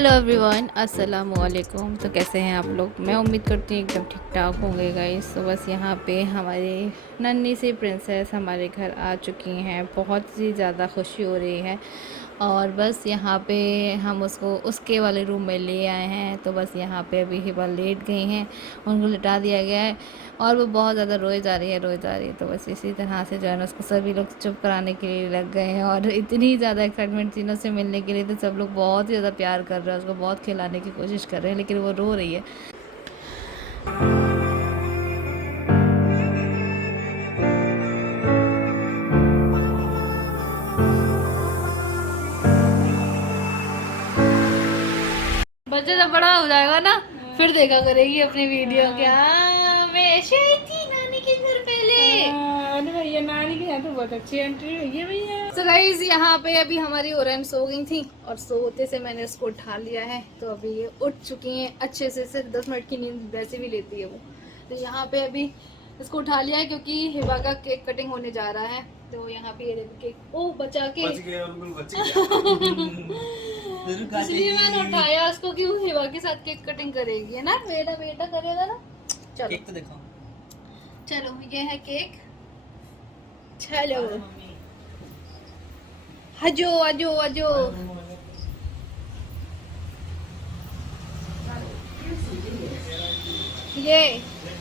Hello everyone, अस्सलाम वालेकुम। तो कैसे हैं आप लोग? मैं उम्मीद करती हूँ एकदम ठीक ठाक होंगे गाइस। तो बस यहाँ पे हमारी नन्ही सी प्रिंसेस हमारे घर आ चुकी हैं। बहुत ही ज़्यादा खुशी हो रही है। और बस यहाँ पे हम उसको उसके वाले रूम में ले आए हैं। तो बस यहाँ पे अभी हिबा लेट गई हैं, उनको लिटा दिया गया है और वो बहुत ज़्यादा रोए जा रही है, रोए जा रही है। तो बस इसी तरह से जो है ना उसको सभी लोग चुप कराने के लिए लग गए हैं। और इतनी ज़्यादा एक्साइटमेंट तीनों से मिलने के लिए, तो सब लोग बहुत ही ज़्यादा प्यार कर रहे हैं, उसको बहुत खिलाने की कोशिश कर रहे हैं, लेकिन वो रो रही है। बच्चा जब बड़ा हो जाएगा ना, फिर देखा करेगी अपनी वीडियो। क्या मैं ऐसे आई थी नानी के घर पहले। अरे भैया नानी के यहाँ तो बहुत अच्छी एंट्री हुई है भैया। तो गाइस यहाँ पे अभी हमारी ओरन सो गई थी और सोते से मैंने उसको उठा लिया है। तो अभी ये उठ चुकी हैं अच्छे से। सिर्फ 10 मिनट की नींद वैसे भी लेती है वो। तो यहाँ पे अभी इसको उठा लिया है क्योंकि हिबा का केक कटिंग होने जा रहा है। तो यहाँ पे ये देखो केक, ओ बचा के बच गया, बच गया। इसलिए मैंने उठाया उसको कि वो हिबा के साथ केक कटिंग करेगी, है ना? मेरा बेटा करेगा ना। चलो केक तो दिखाओ। चलो ये है केक। चलो हजो अजो अजो। ये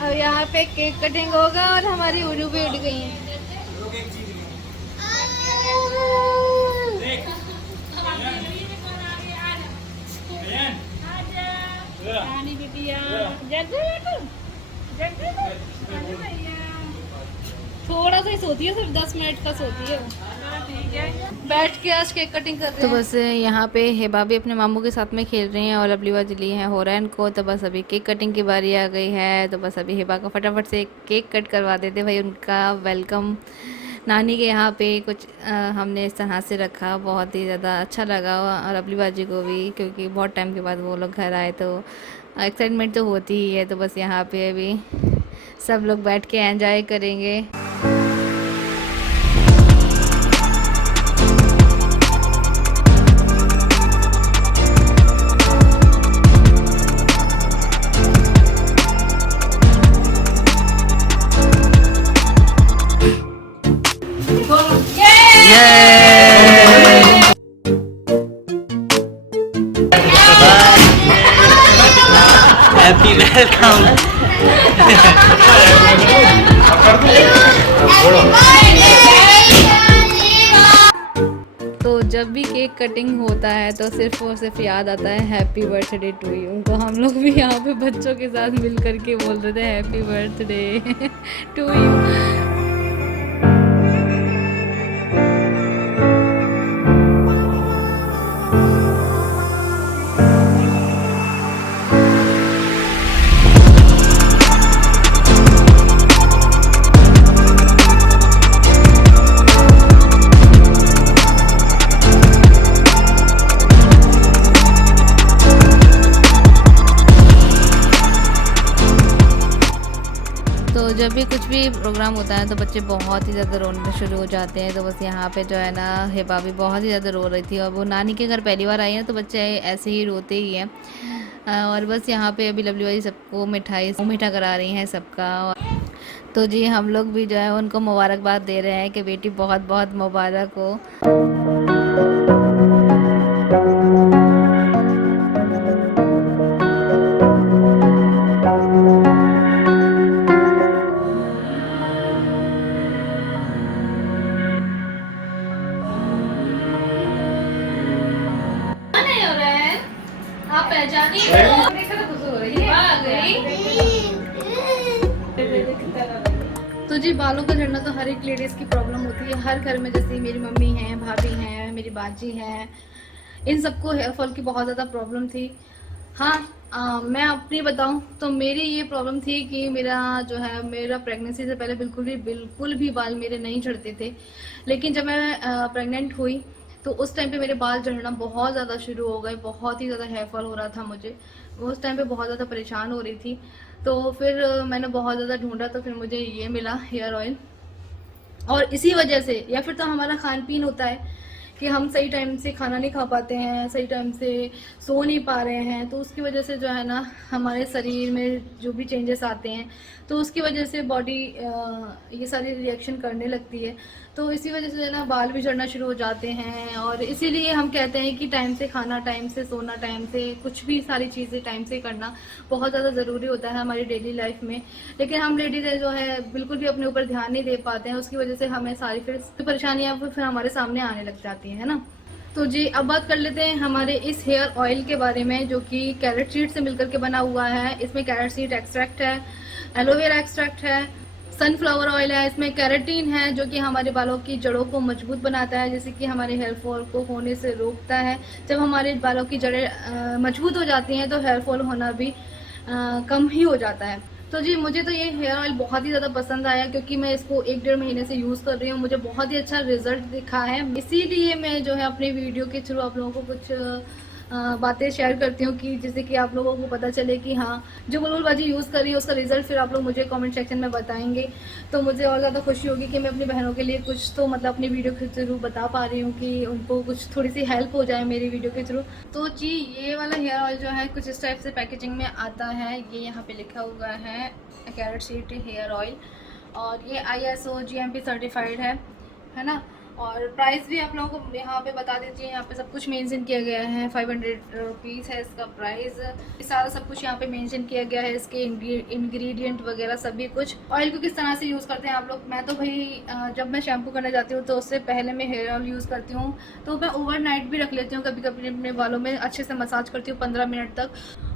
अब यहाँ पे केक कटिंग होगा और हमारी उड़ू भी उड़ गई है। रानी बिटिया जल्दी बैठो, जल्दी बैठो। थोड़ा सा ही सोती है, सिर्फ 10 मिनट का सोती है। ठीक है। बैठ के आज केक कटिंग कर रहे हैं। तो बस यहाँ पे हिबा भी अपने मामू के साथ में खेल रही हैं और लवली बाजली हैं होरैन को। तो बस अभी केक कटिंग की बारी आ गई है। तो बस अभी हिबा को फटाफट से केक कट करवा देते भाई। उनका वेलकम नानी के यहाँ पे कुछ हमने इस तरह से रखा, बहुत ही ज़्यादा अच्छा लगा। और लवली बाजी को भी, क्योंकि बहुत टाइम के बाद वो लोग घर आए तो एक्साइटमेंट तो होती ही है। तो बस यहाँ पे अभी सब लोग बैठ के एंजॉय करेंगे। Happy welcome. तो जब भी केक कटिंग होता है तो सिर्फ और सिर्फ याद आता है हैप्पी बर्थडे टू यू। तो हम लोग भी यहाँ पे बच्चों के साथ मिल करके बोल रहे थे हैप्पी बर्थडे टू यू। तो जब भी कुछ भी प्रोग्राम होता है तो बच्चे बहुत ही ज़्यादा रोना शुरू हो जाते हैं। तो बस यहाँ पे जो है ना हिबा भी बहुत ही ज़्यादा रो रही थी और वो नानी के घर पहली बार आई है तो बच्चे ऐसे ही रोते ही हैं। और बस यहाँ पे अभी लवली वाली सबको मिठाई मीठा करा रही हैं सबका। तो जी हम लोग भी जो है उनको मुबारकबाद दे रहे हैं कि बेटी बहुत बहुत मुबारक हो। नहीं हो रहा है, आप पहचानी हो रही है। आ गई। तो जी बालों का झड़ना तो हर एक लेडीज़ की प्रॉब्लम होती है हर घर में। जैसे मेरी मम्मी हैं, भाभी हैं, मेरी बाजी हैं, इन सबको हेयर फॉल की बहुत ज़्यादा प्रॉब्लम थी। हाँ मैं अपनी बताऊं तो मेरी ये प्रॉब्लम थी कि मेरा जो है मेरा प्रेगनेंसी से पहले बिल्कुल भी बाल मेरे नहीं झड़ते थे। लेकिन जब मैं प्रेग्नेंट हुई तो उस टाइम पे मेरे बाल झड़ना बहुत ज़्यादा शुरू हो गए। बहुत ही ज़्यादा हेयर फॉल हो रहा था मुझे। उस टाइम पे बहुत ज़्यादा परेशान हो रही थी। तो फिर मैंने बहुत ज़्यादा ढूंढा तो फिर मुझे ये मिला हेयर ऑयल। और इसी वजह से, या फिर तो हमारा खान पीन होता है कि हम सही टाइम से खाना नहीं खा पाते हैं, सही टाइम से सो नहीं पा रहे हैं, तो उसकी वजह से जो है ना हमारे शरीर में जो भी चेंजेस आते हैं तो उसकी वजह से बॉडी ये सारी रिएक्शन करने लगती है। तो इसी वजह से जो है ना बाल भी झड़ना शुरू हो जाते हैं। और इसीलिए हम कहते हैं कि टाइम से खाना, टाइम से सोना, टाइम से कुछ भी सारी चीज़ें टाइम से करना बहुत ज़्यादा ज़रूरी होता है हमारी डेली लाइफ में। लेकिन हम लेडीज़ जो है बिल्कुल भी अपने ऊपर ध्यान नहीं दे पाते हैं, उसकी वजह से हमें सारी फिर परेशानियाँ फिर हमारे सामने आने लग जाती है ना। तो जी अब बात कर लेते हैं हमारे इस हेयर ऑयल के बारे में, जो कि कैरेट सीड से मिलकर के बना हुआ है। इसमें कैरेट सीड एक्सट्रैक्ट है, एलोवेरा एक्सट्रैक्ट है, सनफ्लावर ऑयल है, इसमें कैरेटीन है जो कि हमारे बालों की जड़ों को मजबूत बनाता है, जैसे कि हमारे हेयर फॉल को होने से रोकता है। जब हमारे बालों की जड़ें मजबूत हो जाती हैं तो हेयर फॉल होना भी कम ही हो जाता है। तो जी मुझे तो ये हेयर ऑयल बहुत ही ज़्यादा पसंद आया, क्योंकि मैं इसको 1-1.5 महीने से यूज़ कर रही हूँ, मुझे बहुत ही अच्छा रिजल्ट दिखा है। इसीलिए मैं जो है अपने वीडियो के थ्रू आप लोगों को कुछ बातें शेयर करती हूँ कि जिससे कि आप लोगों को पता चले कि हाँ जो गुलगुलबाजी यूज़ कर रही है उसका रिजल्ट फिर आप लोग मुझे कमेंट सेक्शन में बताएंगे, तो मुझे और ज़्यादा खुशी होगी कि मैं अपनी बहनों के लिए कुछ तो मतलब अपनी वीडियो के थ्रू बता पा रही हूँ कि उनको कुछ थोड़ी सी हेल्प हो जाए मेरी वीडियो के थ्रू। तो जी ये वाला हेयर ऑयल जो है कुछ इस टाइप से पैकेजिंग में आता है। ये यहाँ पे लिखा हुआ है कैरेट सीड हेयर ऑयल, और ये ISO GMP सर्टिफाइड है ना। और प्राइस भी आप लोगों को यहाँ पे बता देती है, यहाँ पे सब कुछ मेंशन किया गया है। 500 रुपीज़ है इसका प्राइस। ये सारा सब कुछ यहाँ पे मेंशन किया गया है, इसके इंग्रेडिएंट वगैरह सभी कुछ। ऑयल को किस तरह से यूज़ करते हैं आप लोग, मैं तो भाई जब मैं शैम्पू करने जाती हूँ तो उससे पहले मैं हेयर ऑयल यूज़ करती हूँ, तो मैं ओवरनाइट भी रख लेती हूँ, कभी कभी अपने बालों में अच्छे से मसाज करती हूँ 15 मिनट तक,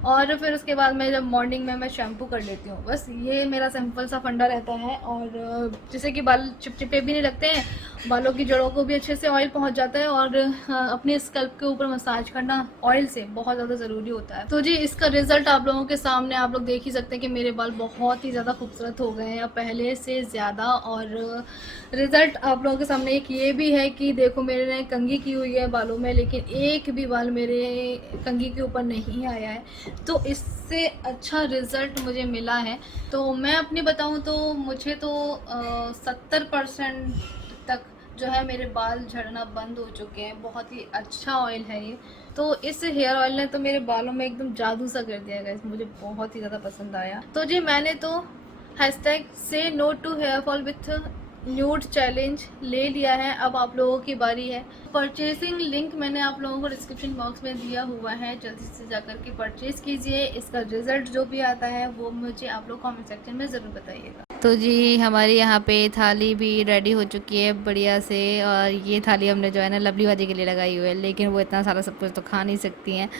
और फिर उसके बाद मैं जब मॉर्निंग में मैं शैम्पू कर लेती हूँ। बस ये मेरा सिंपल सा फंडा रहता है, और जिससे कि बाल चिपचिपे भी नहीं लगते हैं, बालों की जड़ों को भी अच्छे से ऑयल पहुंच जाता है, और अपने स्कल्प के ऊपर मसाज करना ऑयल से बहुत ज़्यादा ज़रूरी होता है। तो जी इसका रिजल्ट आप लोगों के सामने आप लोग देख ही सकते हैं कि मेरे बाल बहुत ही ज़्यादा खूबसूरत हो गए हैं अब पहले से ज़्यादा। और रिज़ल्ट आप लोगों के सामने एक ये भी है कि देखो मैंने कंघी की हुई है बालों में, लेकिन एक भी बाल मेरे कंघी के ऊपर नहीं आया है, तो इससे अच्छा रिज़ल्ट मुझे मिला है। तो मैं अपनी बताऊं तो मुझे तो 70% तक जो है मेरे बाल झड़ना बंद हो चुके हैं। बहुत ही अच्छा ऑयल है ये। तो इस हेयर ऑयल ने तो मेरे बालों में एकदम जादू सा कर दिया गाइस, मुझे बहुत ही ज़्यादा पसंद आया। तो जी मैंने तो हैशटैग से no to hair fall with nude challenge ले लिया है, अब आप लोगों की बारी है। परचेसिंग लिंक मैंने आप लोगों को डिस्क्रिप्शन बॉक्स में दिया हुआ है, जल्दी से जाकर के परचेज कीजिए। इसका रिजल्ट जो भी आता है वो मुझे आप लोग कमेंट सेक्शन में ज़रूर बताइएगा। तो जी हमारी यहाँ पे थाली भी रेडी हो चुकी है बढ़िया से, और ये थाली हमने जो है ना लवली बाजी के लिए लगाई हुई है, लेकिन वो इतना सारा सब कुछ तो खा नहीं सकती हैं।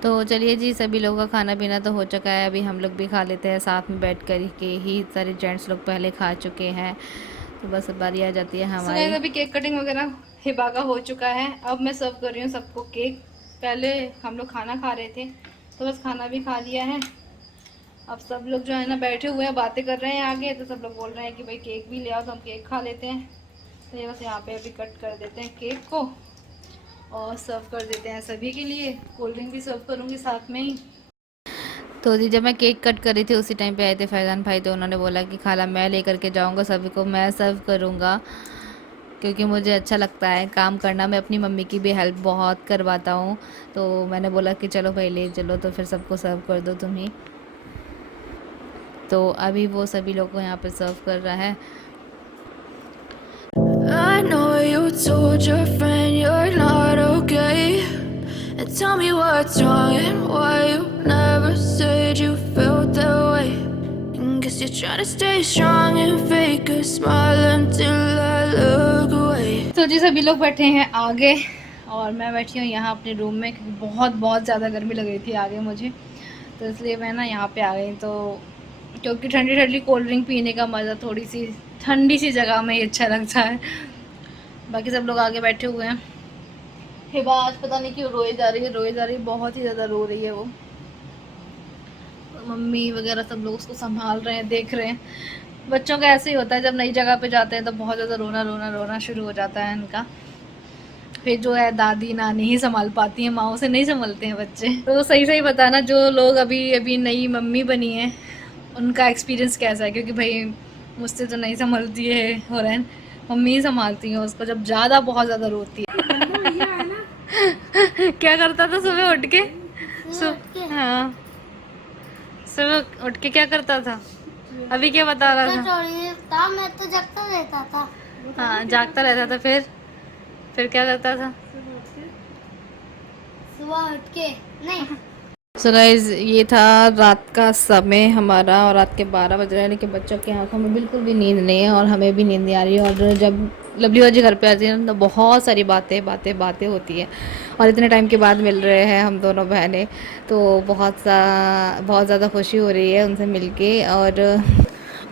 तो चलिए जी सभी लोगों का खाना पीना तो हो चुका है, अभी हम लोग भी खा लेते हैं साथ में बैठ कर के ही। सारे जेंट्स लोग पहले खा चुके हैं, तो बस बारी आ जाती है हमारी। अभी केक कटिंग वगैरह हिबा का हो चुका है, अब मैं सर्व कर रही हूँ सबको केक। पहले हम लोग खाना खा रहे थे तो बस खाना भी खा लिया है, अब सब लोग जो है ना बैठे हुए हैं बातें कर रहे हैं आगे, तो सब लोग बोल रहे हैं कि भाई केक भी ले आओ, तो हम केक खा लेते हैं। तो ये बस यहाँ पे अभी कट कर देते हैं केक को और सर्व कर देते हैं सभी के लिए। कोल्ड ड्रिंक भी सर्व करूँगी साथ में ही। तो जी जब मैं केक कट कर रही थी उसी टाइम पे आए थे फैज़ान भाई, तो उन्होंने बोला कि खाला मैं लेकर के जाऊंगा, सभी को मैं सर्व करूंगा, क्योंकि मुझे अच्छा लगता है काम करना। मैं अपनी मम्मी की भी हेल्प बहुत करवाता हूँ, तो मैंने बोला कि चलो भाई ले चलो, तो फिर सबको सर्व कर दो तुम ही। तो अभी वो सभी लोग को यहाँ पे सर्व कर रहा है। I know you told your friend you're not okay, and tell me what's wrong and why you never said you felt that way. And guess you're trying to stay strong and fake a smile until I look away. तो जी सभी लोग बैठे हैं आगे और मैं बैठी हूँ यहाँ अपने रूम में, क्योंकि बहुत ज़्यादा गर्मी लग रही थी आगे मुझे, तो इसलिए मैं ना यहाँ पे आ गई। तो क्योंकि ठंडी ठंडी कोल्ड ड्रिंक पीने का मज़ा थोड़ी सी ठंडी सी जगह में ही अच्छा लगता है। बाकी सब लोग आगे बैठे हुए हैं। हिबा आज पता नहीं क्यों रोए जा रही है, बहुत ही ज़्यादा रो रही है वो। मम्मी वगैरह सब लोग उसको संभाल रहे हैं, देख रहे हैं। बच्चों का ऐसे ही होता है, जब नई जगह पे जाते हैं तो बहुत ज़्यादा रोना शुरू हो जाता है इनका। फिर जो है दादी नानी ही संभाल पाती हैं, माओ से नहीं संभलते हैं बच्चे। तो सही बताना, जो लोग अभी नई मम्मी बनी है उनका एक्सपीरियंस कैसा है, क्योंकि भाई मुझसे तो नहीं संभलती है हो रहा है, मम्मी ही संभालती हैं उसको जब ज़्यादा बहुत ज़्यादा रोती है। क्या करता था सुबह उठ के? हाँ, सुबह उठ के क्या करता था? अभी क्या बता रहा था? मैं तो जगता रहता था। हाँ, जागता रहता था। फिर क्या करता था? सुबह उठ के नहीं। सो गाइज, ये था रात का समय हमारा, और रात के 12 बज रहे हैं, लेकिन बच्चों की आंखों में बिल्कुल भी नींद नहीं है और हमें भी नींद नहीं आ रही है। और जब लवली बाजी घर पे आती है तो बहुत सारी बातें होती हैं, और इतने टाइम के बाद मिल रहे हैं हम दोनों बहनें, तो बहुत ज़्यादा खुशी हो रही है उनसे मिलके।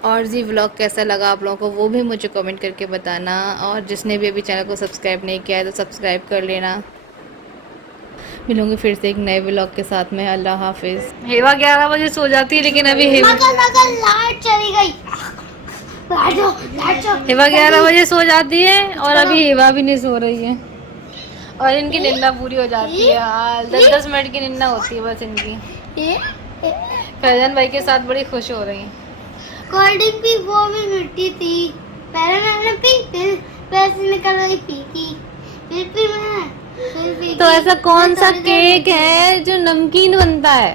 और जी व्लॉग कैसा लगा आप लोगों को वो भी मुझे कमेंट करके बताना, और जिसने भी अभी चैनल को सब्सक्राइब नहीं किया है तो सब्सक्राइब कर लेना। मिलूंगी फिर से एक नए व्लॉग के साथ में। अल्लाह हाफिज़। हेवा 11 बजे सो जाती है, लेकिन अभी मगर लाइट चली गई। हेवा 11 बजे सो जाती है और अभी हेवा भी नहीं सो रही है, और इनकी निंदा पूरी हो जाती है यार। 10-10 मिनट की निंदा होती है बस इनकी। फैजान भाई के साथ बड़ी खुश हो रही है। कोल्ड ड्रिंक भी वो भी मिट्टी थी, पहले मैंने पी, फिर पैसे निकल गई पी की, फिर मैं तो ऐसा कौन सा केक है जो नमकीन बनता है?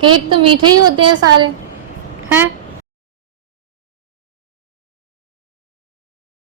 केक तो मीठे ही होते हैं सारे, हैं?